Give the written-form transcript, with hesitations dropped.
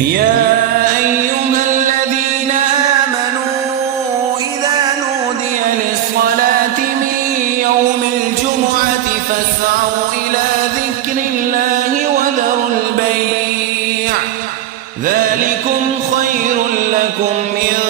يا أيها الذين آمنوا إذا نودي للصلاة من يوم الجمعة فاسعوا إلى ذكر الله وذروا البيع ذلكم خير لكم إن